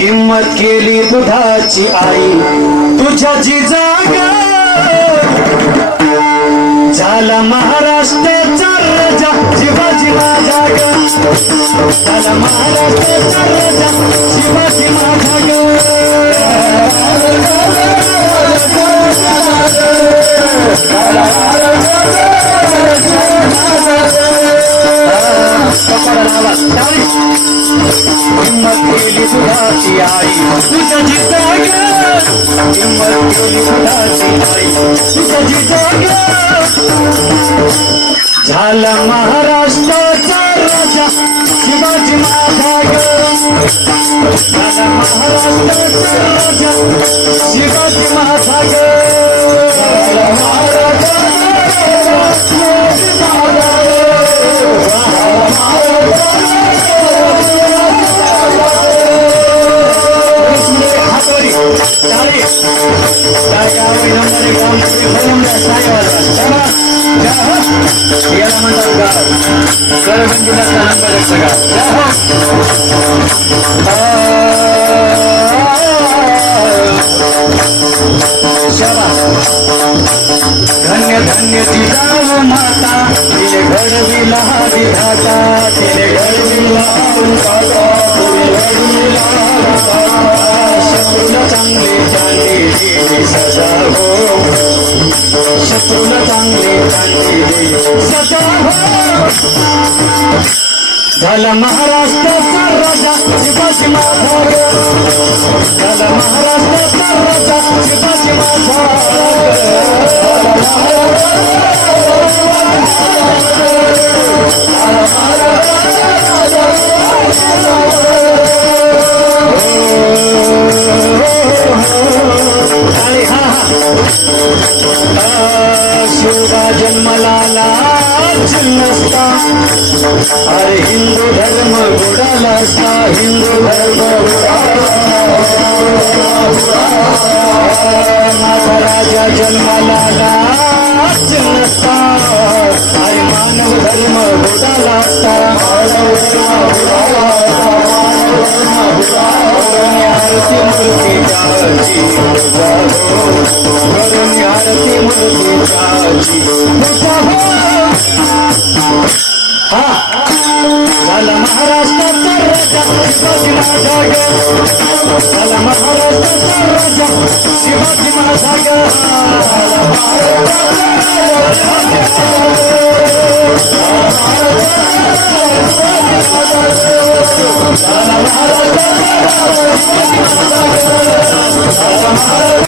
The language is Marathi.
हिम्मत केली दुधाची आई तुझ्या जिजागा झाला महाराष्ट्राचा राजा शिवाजी माझा ग झाला महाराष्ट्राचा राजा शिवाजी माझा ग हिम्मत केली दुधाची आई तुझ्या जिजागा हिम्मत केली दुधाची आई तुझ्या जिजागा झाला महाराष्ट्राचा राजा शिवाजी माझा ग झाला महाराष्ट्राचा राजा शिवाजी माझा ग झाला धन्य धन्य जिजाऊ माता तिने घडविला विधाता तिने घडविला शत्रूला चांगले चांगले देवी सदा हो शत्रूला चांगले चांगले देवी सदा हो झाला महाराष्ट्राचा राजा शिवाजी माझा झाला महाराष्ट्राचा राजा शिवाजी माझा शिवबा जन्मला नसता अरे हिंदू धर्म बुडाला असता हिंदू धर्म माझा राजा जन्माला नसता अरे मानव धर्म बुडाला असता आरती मूर्ती जाची आरती मूर्ती जाची झाला महाराष्ट्राचा राजा शिवाजी माझा ग झाला महाराष्ट्राचा राजा शिवाजी माझा ग झाला महाराष्ट्राचा